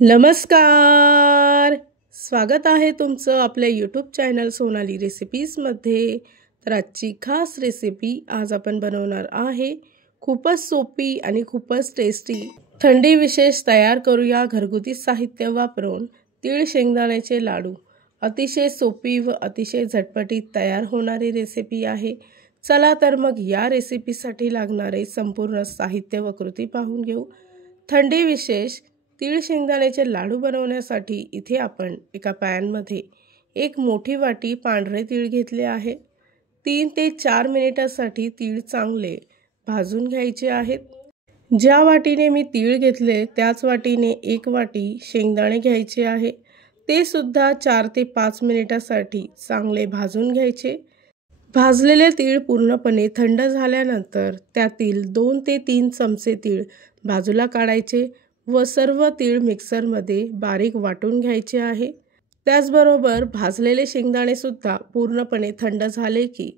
नमस्कार, स्वागत आहे तुमचं आपल्या यूट्यूब चॅनल सोनाली रेसिपीजमध्ये। तर आजची खास रेसिपी आज आपण बनवणार आहे खूपच सोपी आणि खूपच टेस्टी थंडी विशेष तयार करूया घरगुती साहित्य वापरून तीळ शेंगदाण्याचे लाडू। अतिशय सोपी व अतिशय झटपटीत तयार होणारी रेसिपी आहे। चला तर मग या रेसिपीसाठी लागणारे संपूर्ण साहित्य व कृती पाहून घेऊ। थंडी विशेष तीळ शेंगदाण्याचे लाडू बनवण्यासाठी इथे आपण एका पॅनमध्ये एक मोठी वाटी पांढरे तीळ घेतले आहे। 3 ते 4 मिनिटांसाठी तीळ चांगले भाजून घ्यायचे आहेत। ज्या वाटीने मी तीळ घेतले त्याच वाटीने 1 वाटी शेंगदाणे घ्यायचे आहे। ते सुद्धा 4 ते 5 मिनिटांसाठी चांगले भाजून घ्यायचे। भाजलेले तीळ पूर्णपणे थंड झाल्यानंतर त्यातील 2 ते 3 चमचे तीळ बाजूला काढायचे व सर्व तीळ मिक्सरमध्ये बारीक वाटून घ्यायचे आहे। त्याचबरोबर भाजलेले शेंगदाणे सुद्धा पूर्णपणे थंड झाले की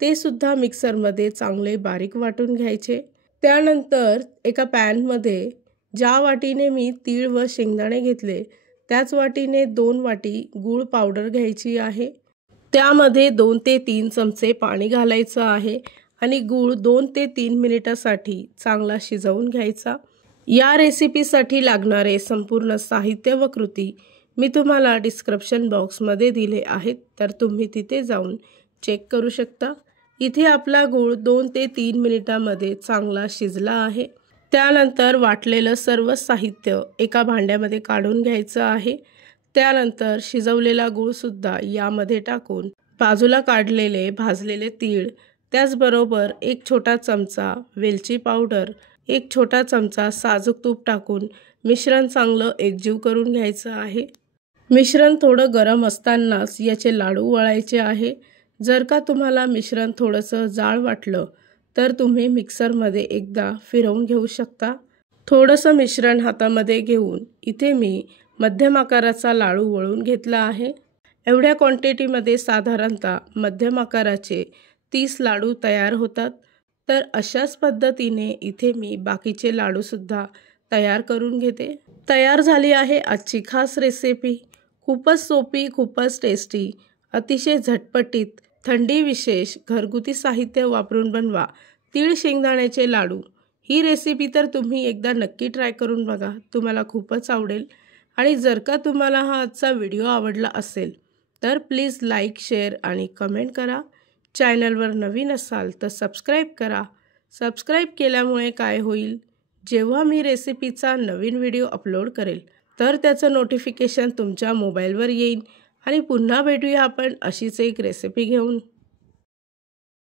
ते सुद्धा मिक्सरमध्ये चांगले बारीक वाटून घ्यायचे। त्यानंतर एका पॅनमध्ये ज्या वाटीने मी तीळ व शेंगदाणे घेतले त्याच वाटीने 2 वाटी गूळ पावडर घ्यायची आहे। त्यामध्ये 2 ते 3 चमचे पाणी घालायचं आहे आणि गूळ 2 ते 3 मिनिटांसाठी चांगला शिजवून घ्यायचा। या रेसिपीसाठी लागणारे संपूर्ण साहित्य व कृती मी तुम्हाला डिस्क्रिप्शन बॉक्समध्ये दिले आहेत, तर तुम्ही तिथे जाऊन चेक करू शकता। इथे आपला गूळ 2 ते 3 मिनिटांमध्ये चांगला शिजला आहे। त्यानंतर वाटलेलं सर्व साहित्य एका भांड्यामध्ये काढून घ्यायचं आहे। त्यानंतर शिजवलेला गूळ सुद्धा यामध्ये टाकून बाजूला काढलेले भाजलेले तीळ, त्याचबरोबर 1 छोटा चमचा वेलची पावडर, 1 छोटा चमचा साजूक तूप टाकून मिश्रण चांगलं एकजीव करून घ्यायचं आहे। मिश्रण थोडं गरम असतानाच याचे लाडू वळायचे आहे। जर का तुम्हाला मिश्रण थोडंसं जाड वाटलं तर तुम्ही मिक्सरमध्ये एकदा फिरवून घेऊ शकता। थोडंसं मिश्रण हातामध्ये घेऊन इथे मी मध्यम आकाराचा लाडू वळून घेतला आहे। एवढ्या क्वांटिटीमध्ये साधारणतः मध्यम आकाराचे 30 लाडू तयार होतात। तर अशाच पद्धतीने इथे मी बाकीचे लाडू सुद्धा तयार करून घेते। तयार झाली आहे आजची खास रेसिपी। खूपच सोपी, खूपच टेस्टी, अतिशय झटपटीत थंडी विशेष घरगुती साहित्य वापरून बनवा तीळ शेंगदाण्याचे लाडू। ही रेसिपी तर तुम्ही एकदा नक्की ट्राय करून बघा, तुम्हाला खूपच आवडेल। आणि जर का तुम्हाला हा आजचा व्हिडिओ आवडला असेल तर प्लीज लाईक, शेअर आणि कमेंट करा। चॅनलवर नवीन असाल तर सबस्क्राईब करा। सबस्क्राईब केल्यामुळे काय होईल, जेव्हा मी रेसिपीचा नवीन व्हिडिओ अपलोड करेल तर त्याचं नोटिफिकेशन तुमच्या मोबाईलवर येईल। आणि पुन्हा भेटूया आपण अशीच एक रेसिपी घेऊन।